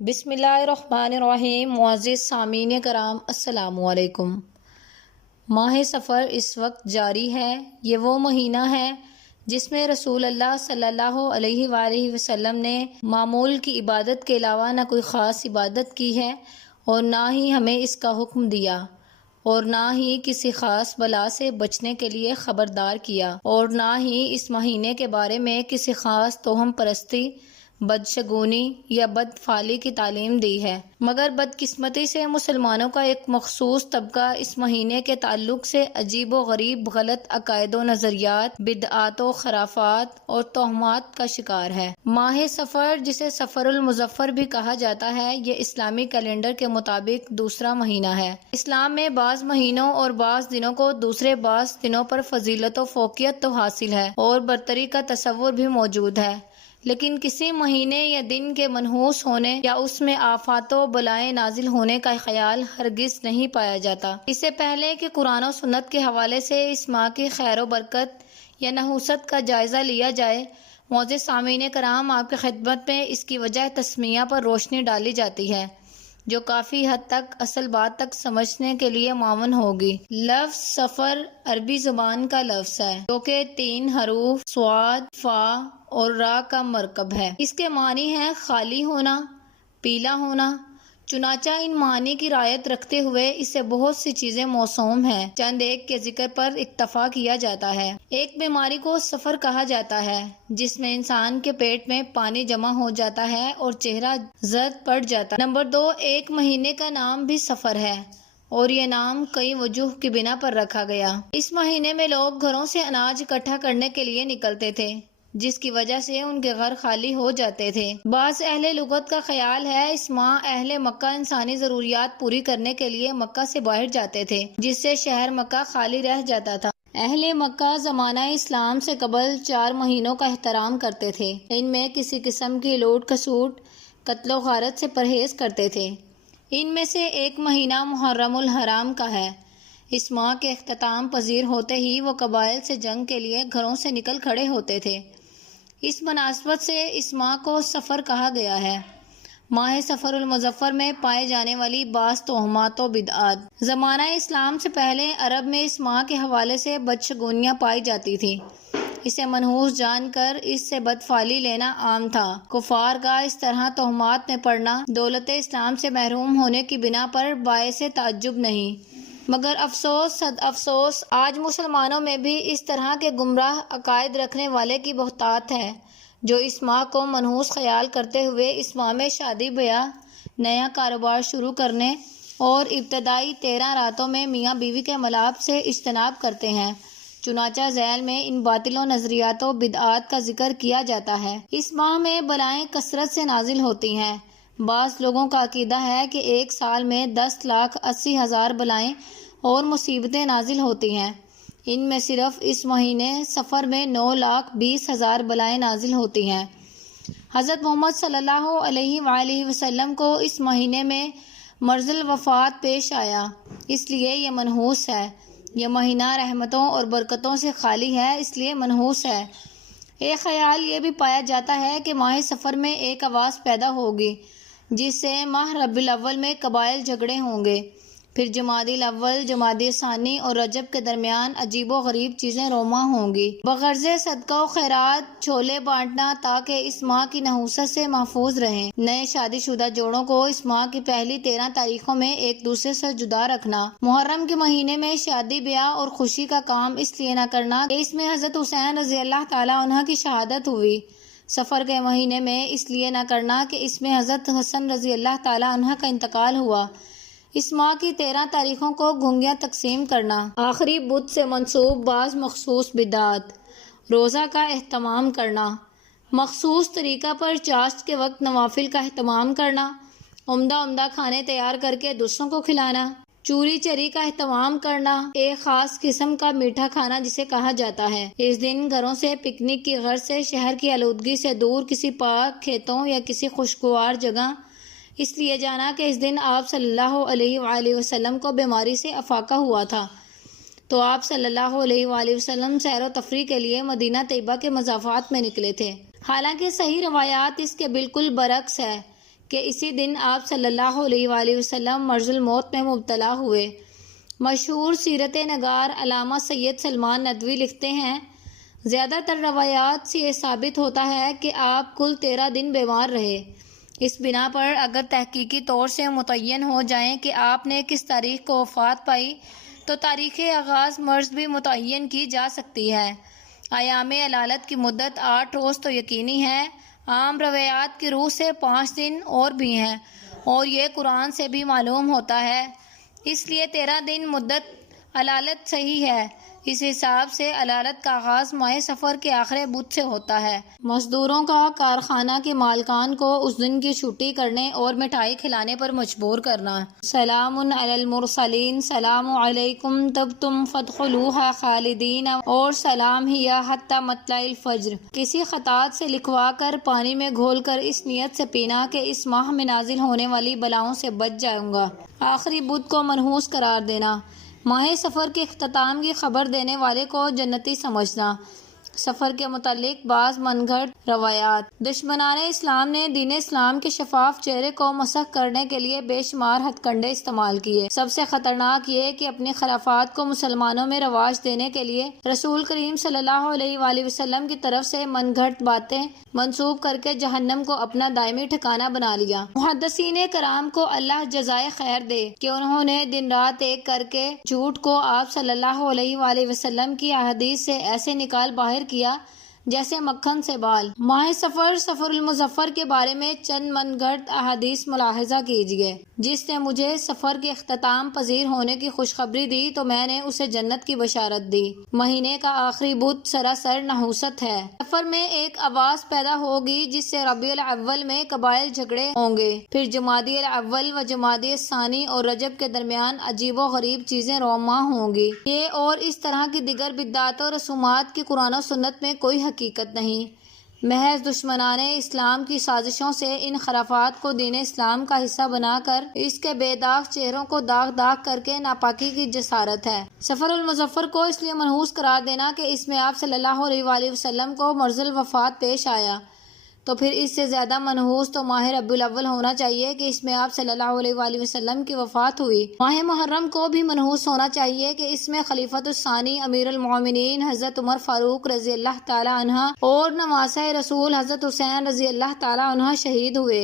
بسم اللہ الرحمن الرحیم۔ معزز سامعین کرام، السلام علیکم۔ ماہ سفر اس وقت جاری ہے۔ یہ وہ مہینہ ہے جس میں رسول اللہ صلی اللہ علیہ وآلہ وسلم نے معمول کی عبادت کے علاوہ نہ کوئی خاص عبادت کی ہے اور نہ ہی ہمیں اس کا حکم دیا، اور نہ ہی کسی خاص بلا سے بچنے کے لیے خبردار کیا، اور نہ ہی اس مہینے کے بارے میں کسی خاص توہم پرستی، بدشگونی یا بدفعلی کی تعلیم دی ہے، مگر بدقسمتی سے مسلمانوں کا ایک مخصوص طبقہ اس مہینے کے تعلق سے عجیب و غریب غلط عقائد و نظریات، بدعات و خرافات اور توہمات کا شکار ہے۔ ماہ سفر، جسے سفر المظفر بھی کہا جاتا ہے، یہ اسلامی کیلنڈر کے مطابق دوسرا مہینہ ہے۔ اسلام میں بعض مہینوں اور بعض دنوں کو دوسرے بعض دنوں پر فضیلت و فوقیت تو حاصل ہے اور برتری کا تصور بھی موجود ہے، لیکن کسی مہینے یا دن کے منحوس ہونے یا اس میں آفات و بلائیں نازل ہونے کا خیال ہرگز نہیں پایا جاتا۔ اس سے پہلے کہ قرآن و سنت کے حوالے سے اس ماہ کی خیر و برکت یا نحوست کا جائزہ لیا جائے، معزز سامعین کرام، آپ کی خدمت میں اس کی وجہ تسمیہ پر روشنی ڈالی جاتی ہے، جو کافی حد تک اصل بات تک سمجھنے کے لیے معاون ہوگی۔ لفظ سفر عربی زبان کا لفظ ہے، جو کہ 3 حروف صاد، فا اور را کا مرکب ہے۔ اس کے معنی ہے خالی ہونا، پیلا ہونا۔ چنانچہ ان معنی کی رعایت رکھتے ہوئے اس سے بہت سی چیزیں موسوم ہیں، چند ایک کے ذکر پر اکتفا کیا جاتا ہے۔ ایک بیماری کو سفر کہا جاتا ہے، جس میں انسان کے پیٹ میں پانی جمع ہو جاتا ہے اور چہرہ زرد پڑ جاتا ہے۔ نمبر 2، ایک مہینے کا نام بھی سفر ہے، اور یہ نام کئی وجوہ کی بنا پر رکھا گیا۔ اس مہینے میں لوگ گھروں سے اناج اکٹھا کرنے کے لیے نکلتے تھے، جس کی وجہ سے ان کے گھر خالی ہو جاتے تھے۔ بعض اہل لغت کا خیال ہے اس ماہ اہل مکہ انسانی ضروریات پوری کرنے کے لیے مکہ سے باہر جاتے تھے، جس سے شہر مکہ خالی رہ جاتا تھا۔ اہل مکہ زمانہ اسلام سے قبل 4 مہینوں کا احترام کرتے تھے۔ ان میں کسی قسم کی لوٹ کھسوٹ، قتل و غارت سے پرہیز کرتے تھے۔ ان میں سے ایک مہینہ محرم الحرام کا ہے۔ اس ماہ کے اختتام پذیر ہوتے ہی وہ قبائل سے جنگ کے لیے گھروں سے نکل کھڑے ہوتے تھے۔ اس مناسبت سے اس ماہ کو سفر کہا گیا ہے۔ ماہ سفر المظفر میں پائے جانے والی بعض توہمات و بدعات۔ زمانہ اسلام سے پہلے عرب میں اس ماہ کے حوالے سے بدشگونیاں پائی جاتی تھیں۔ اسے منحوس جان کر اس سے بدفعلی لینا عام تھا۔ کفار کا اس طرح توہمات میں پڑنا دولت اسلام سے محروم ہونے کی بنا پر باعث تعجب نہیں، مگر افسوس صد افسوس آج مسلمانوں میں بھی اس طرح کے گمراہ عقائد رکھنے والے کی بہتات ہے، جو اس ماہ کو منحوس خیال کرتے ہوئے اس ماہ میں شادی بیاہ، نیا کاروبار شروع کرنے اور ابتدائی 13 راتوں میں میاں بیوی کے ملاپ سے اجتناب کرتے ہیں۔ چنانچہ ذیل میں ان باطل و نظریات و بدعات کا ذکر کیا جاتا ہے۔ اس ماہ میں بلائیں کثرت سے نازل ہوتی ہیں۔ بعض لوگوں کا عقیدہ ہے کہ ایک سال میں 10,80,000 بلائیں اور مصیبتیں نازل ہوتی ہیں۔ ان میں صرف اس مہینے سفر میں 9,20,000 بلائیں نازل ہوتی ہیں۔ حضرت محمد صلی اللہ علیہ وآلہ وسلم کو اس مہینے میں مرض الوفات پیش آیا، اس لیے یہ منحوس ہے۔ یہ مہینہ رحمتوں اور برکتوں سے خالی ہے، اس لیے منحوس ہے۔ ایک خیال یہ بھی پایا جاتا ہے کہ ماہ سفر میں ایک آواز پیدا ہوگی، جس سے ماہ ربیع الاول میں قبائل جھگڑے ہوں گے، پھر جمادی الاول، جمادی ثانی اور رجب کے درمیان عجیب و غریب چیزیں رونما ہوں گی۔ بغرض صدقہ و خیرات چھولے بانٹنا تاکہ اس ماہ کی نحوست سے محفوظ رہیں۔ نئے شادی شدہ جوڑوں کو اس ماہ کی پہلی 13 تاریخوں میں ایک دوسرے سے جدا رکھنا۔ محرم کے مہینے میں شادی بیاہ اور خوشی کا کام اس لیے نہ کرنا کہ اس میں حضرت حسین رضی اللہ تعالیٰ عنہ کی شہادت ہوئی۔ سفر کے مہینے میں اس لیے نہ کرنا کہ اس میں حضرت حسن رضی اللہ تعالیٰ عنہ کا انتقال ہوا۔ اس ماہ کی 13 تاریخوں کو گھنگیاں تقسیم کرنا۔ آخری بدھ سے منسوب بعض مخصوص بدعات۔ روزہ کا اہتمام کرنا، مخصوص طریقہ پر چاشت کے وقت نوافل کا اہتمام کرنا، عمدہ کھانے تیار کر کے دوسروں کو کھلانا، چوری چری کا اہتمام کرنا، ایک خاص قسم کا میٹھا کھانا جسے کہا جاتا ہے۔ اس دن گھروں سے پکنک کی غرض سے شہر کی آلودگی سے دور کسی پاک کھیتوں یا کسی خوشگوار جگہ اس لیے جانا کہ اس دن آپ صلی اللہ علیہ وآلہ وسلم کو بیماری سے افاقہ ہوا تھا، تو آپ صلی اللہ علیہ وآلہ وسلم سیر و تفریح کے لیے مدینہ طیبہ کے مضافات میں نکلے تھے۔ حالانکہ صحیح روایات اس کے بالکل برعکس ہے کہ اسی دن آپ صلی اللہ علیہ وآلہ وسلم مرض الموت میں مبتلا ہوئے۔ مشہور سیرت نگار علامہ سید سلمان ندوی لکھتے ہیں، زیادہ تر روایات سے یہ ثابت ہوتا ہے کہ آپ کل 13 دن بیمار رہے۔ اس بنا پر اگر تحقیقی طور سے متعین ہو جائیں کہ آپ نے کس تاریخ کو وفات پائی تو تاریخ آغاز مرض بھی متعین کی جا سکتی ہے۔ ایام علالت کی مدت 8 روز تو یقینی ہے، عام روایات کی روح سے 5 دن اور بھی ہیں، اور یہ قرآن سے بھی معلوم ہوتا ہے۔ اس لیے 13 دن مدت علالت صحیح ہے۔ اس حساب سے علالت کا آغاز ماہ صفر کے آخر بدھ سے ہوتا ہے۔ مزدوروں کا کارخانہ کے مالکان کو اس دن کی چھٹی کرنے اور مٹھائی کھلانے پر مجبور کرنا۔ سلام علی المرسلین، سلام علیکم طبتم فادخلوها خالدین، اور سلام ہی حتی مطلع الفجر۔ کسی خطاط سے لکھوا کر پانی میں گھول کر اس نیت سے پینا کہ اس ماہ میں نازل ہونے والی بلاؤں سے بچ جاؤں گا۔ آخری بدھ کو منحوس قرار دینا۔ ماہ سفر کے اختتام کی خبر دینے والے کو جنتی سمجھنا۔ سفر کے متعلق بعض من گھڑت روایات۔ دشمنان اسلام نے دین اسلام کے شفاف چہرے کو مسخ کرنے کے لیے بے شمار ہتھ کنڈے استعمال کیے۔ سب سے خطرناک یہ کہ اپنے خرافات کو مسلمانوں میں رواج دینے کے لیے رسول کریم صلی اللہ علیہ وآلہ وسلم کی طرف سے من گھڑت باتیں منسوب کر کے جہنم کو اپنا دائمی ٹھکانہ بنا لیا۔ محدثین کرام کو اللہ جزائے خیر دے کہ انہوں نے دن رات ایک کر کے جھوٹ کو آپ صلی اللہ علیہ وآلہ وسلم کی احادیث سے ایسے نکال باہر کیا جیسے مکھن سے بال۔ ماہ سفر، سفر المظفر کے بارے میں چند من گھڑت احادیث ملاحظہ کیجیے۔ جس نے مجھے سفر کے اختتام پذیر ہونے کی خوشخبری دی تو میں نے اسے جنت کی بشارت دی۔ مہینے کا آخری بدھ سراسر نحوست ہے۔ سفر میں ایک آواز پیدا ہوگی جس سے ربیع الاول میں قبائل جھگڑے ہوں گے، پھر جمادی الاول و جمادی الثانی اور رجب کے درمیان عجیب و غریب چیزیں رونما ہوں گی۔ یہ اور اس طرح کی دیگر بدعات و رسومات کی قرآن و سنت میں کوئی حقیقت نہیں، محض دشمنان اسلام کی سازشوں سے ان خرافات کو دین اسلام کا حصہ بنا کر اس کے بے داغ چہروں کو داغ داغ کر کے ناپاکی کی جسارت ہے۔ سفر المظفر کو اس لیے منحوس قرار دینا کہ اس میں آپ صلی اللہ علیہ وآلہ وسلم کو مرض الوفات پیش آیا، تو پھر اس سے زیادہ منحوس تو ماہ ربیع الاول ہونا چاہیے کہ اس میں آپ صلی اللہ علیہ وآلہ وسلم کی وفات ہوئی۔ ماہ محرم کو بھی منحوس ہونا چاہیے کہ اس میں خلیفۃ الثانی امیر المومنین حضرت عمر فاروق رضی اللہ تعالی عنہ اور نواسہ رسول حضرت حسین رضی اللہ تعالی عنہ شہید ہوئے۔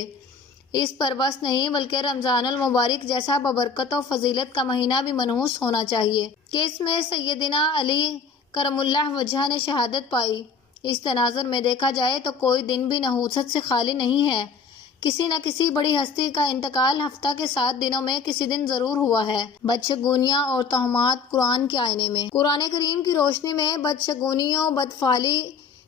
اس پر بس نہیں بلکہ رمضان المبارک جیسا ببرکت و فضیلت کا مہینہ بھی منحوس ہونا چاہیے کہ اس میں سیدنا علی کرم اللہ وجہہ نے شہادت پائی۔ اس تناظر میں دیکھا جائے تو کوئی دن بھی نحوست سے خالی نہیں ہے۔ کسی نہ کسی بڑی ہستی کا انتقال ہفتہ کے 7 دنوں میں کسی دن ضرور ہوا ہے۔ بدشگونیاں اور توہمات قرآن کے آئینے میں۔ قرآن کریم کی روشنی میں بدشگونیوں، بدفعلی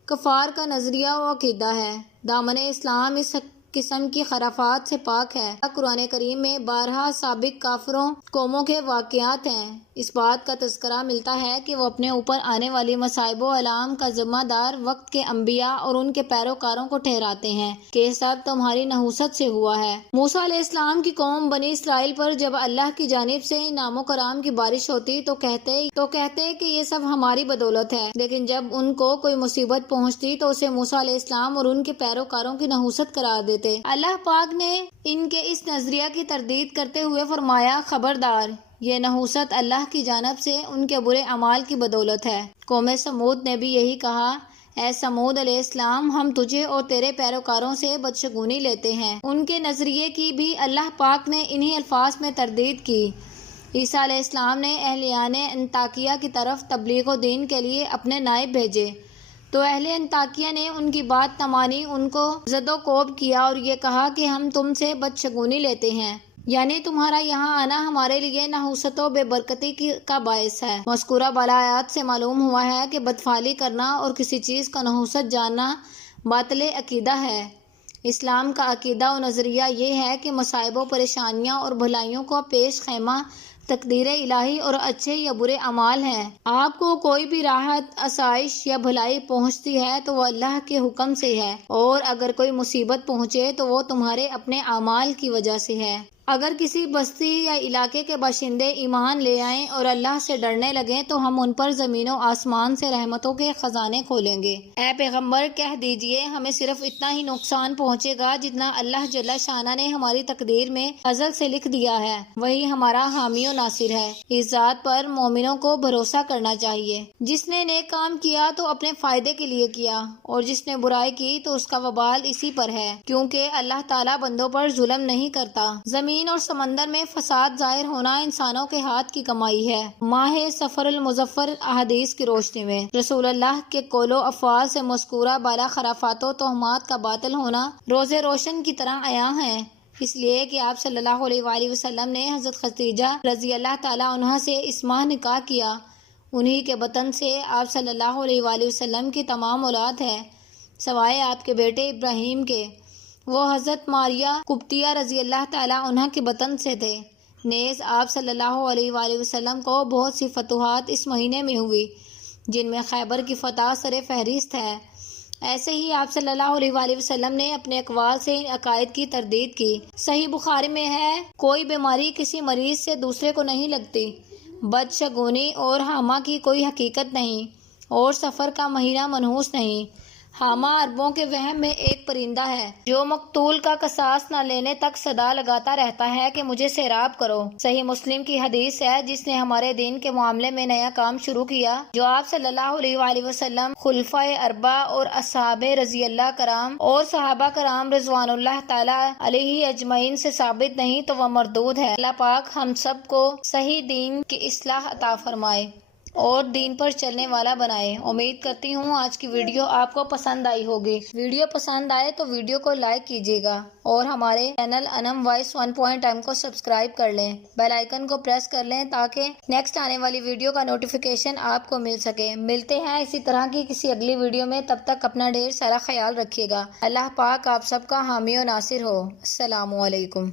کفار کا نظریہ و عقیدہ ہے۔ دامن اسلام اس قسم کی خرافات سے پاک ہے۔ قرآن کریم میں بارہا سابق کافروں قوموں کے واقعات ہیں۔ اس بات کا تذکرہ ملتا ہے کہ وہ اپنے اوپر آنے والی مصائب و آلام کا ذمہ دار وقت کے انبیاء اور ان کے پیروکاروں کو ٹھہراتے ہیں کہ یہ سب تمہاری نحوست سے ہوا ہے۔ موسیٰ علیہ السلام کی قوم بنی اسرائیل پر جب اللہ کی جانب سے انعام و کرام کی بارش ہوتی تو کہتے کہ یہ سب ہماری بدولت ہے، لیکن جب ان کو کوئی مصیبت پہنچتی تو اسے موسیٰ علیہ السلام اور ان کے پیروکاروں کی نحوست قرار دیتے۔ اللہ پاک نے ان کے اس نظریہ کی تردید کرتے ہوئے فرمایا، خبردار، یہ نحوست اللہ کی جانب سے ان کے برے اعمال کی بدولت ہے۔ قوم سمود نے بھی یہی کہا، اے سمود علیہ السلام، ہم تجھے اور تیرے پیروکاروں سے بدشگونی لیتے ہیں۔ ان کے نظریے کی بھی اللہ پاک نے انہی الفاظ میں تردید کی۔ عیسیٰ علیہ السلام نے اہلیان انطاکیہ کی طرف تبلیغ و دین کے لیے اپنے نائب بھیجے تو اہل انطاکیہ نے ان کی بات نہ مانی، ان کو زد و کوب کیا اور یہ کہا کہ ہم تم سے بدشگونی لیتے ہیں، یعنی تمہارا یہاں آنا ہمارے لیے نحوست و بے برکتی کا باعث ہے۔ مذکورہ بالا آیات سے معلوم ہوا ہے کہ بدفعلی کرنا اور کسی چیز کا نحوست جاننا باطل عقیدہ ہے۔ اسلام کا عقیدہ و نظریہ یہ ہے کہ مصائب و پریشانیاں اور بھلائیوں کو پیش خیمہ تقدیر الہی اور اچھے یا برے اعمال ہیں۔ آپ کو کوئی بھی راحت، آسائش یا بھلائی پہنچتی ہے تو وہ اللہ کے حکم سے ہے، اور اگر کوئی مصیبت پہنچے تو وہ تمہارے اپنے اعمال کی وجہ سے ہے۔ اگر کسی بستی یا علاقے کے باشندے ایمان لے آئیں اور اللہ سے ڈرنے لگیں تو ہم ان پر زمین و آسمان سے رحمتوں کے خزانے کھولیں گے۔ اے پیغمبر کہہ دیجئے ہمیں صرف اتنا ہی نقصان پہنچے گا جتنا اللہ جل شانہ نے ہماری تقدیر میں ازل سے لکھ دیا ہے، وہی ہمارا حامی و ناصر ہے۔ اس ذات پر مومنوں کو بھروسہ کرنا چاہیے۔ جس نے نیک کام کیا تو اپنے فائدے کے لیے کیا، اور جس نے برائی کی تو اس کا وبال اسی پر ہے، کیونکہ اللہ تعالیٰ بندوں پر ظلم نہیں کرتا۔ زمین اور سمندر میں فساد ظاہر ہونا انسانوں کے ہاتھ کی کمائی ہے۔ ماہ سفر المظفر احادیث کی روشنی میں رسول اللہ کے قول و افعال سے مذکورہ بالا خرافات و تہمات کا باطل ہونا روز روشن کی طرح عیاں ہے، اس لیے کہ آپ صلی اللہ علیہ وآلہ وسلم نے حضرت خدیجہ رضی اللہ تعالیٰ عنہا سے اس ماہ نکاح کیا۔ انہی کے بطن سے آپ صلی اللہ علیہ وآلہ وسلم کی تمام اولاد ہے، سوائے آپ کے بیٹے ابراہیم کے۔ وہ حضرت ماریہ قبطیہ رضی اللہ تعالیٰ عنہ کے بطن سے تھے۔ نیز آپ صلی اللہ علیہ وآلہ وسلم کو بہت سی فتوحات اس مہینے میں ہوئی، جن میں خیبر کی فتح سر فہرست ہے۔ ایسے ہی آپ صلی اللہ علیہ وآلہ وسلم نے اپنے اقوال سے ان عقائد کی تردید کی۔ صحیح بخاری میں ہے، کوئی بیماری کسی مریض سے دوسرے کو نہیں لگتی، بدشگونی اور حامہ کی کوئی حقیقت نہیں، اور سفر کا مہینہ منحوس نہیں۔ حامہ عربوں کے وہم میں ایک پرندہ ہے جو مقتول کا قصاص نہ لینے تک صدا لگاتا رہتا ہے کہ مجھے سیراب کرو۔ صحیح مسلم کی حدیث ہے، جس نے ہمارے دین کے معاملے میں نیا کام شروع کیا، جو آپ صلی اللہ علیہ وآلہ وسلم، خلفائے اربعہ اور اصحاب رضی اللہ کرام اور صحابہ کرام رضوان اللہ تعالیٰ علیہ اجمعین سے ثابت نہیں تو وہ مردود ہے۔ اللہ پاک ہم سب کو صحیح دین کی اصلاح عطا فرمائے اور دین پر چلنے والا بنائے۔ امید کرتی ہوں آج کی ویڈیو آپ کو پسند آئی ہوگی۔ ویڈیو پسند آئے تو ویڈیو کو لائک کیجیے گا اور ہمارے چینل انم وائس 1.m کو سبسکرائب کر لیں، بیل آئیکن کو پریس کر لیں تاکہ نیکسٹ آنے والی ویڈیو کا نوٹیفیکیشن آپ کو مل سکے۔ ملتے ہیں اسی طرح کی کسی اگلی ویڈیو میں، تب تک اپنا ڈھیر سارا خیال رکھیے گا۔ اللہ پاک آپ سب کا حامی و ناصر ہو۔ السلام علیکم۔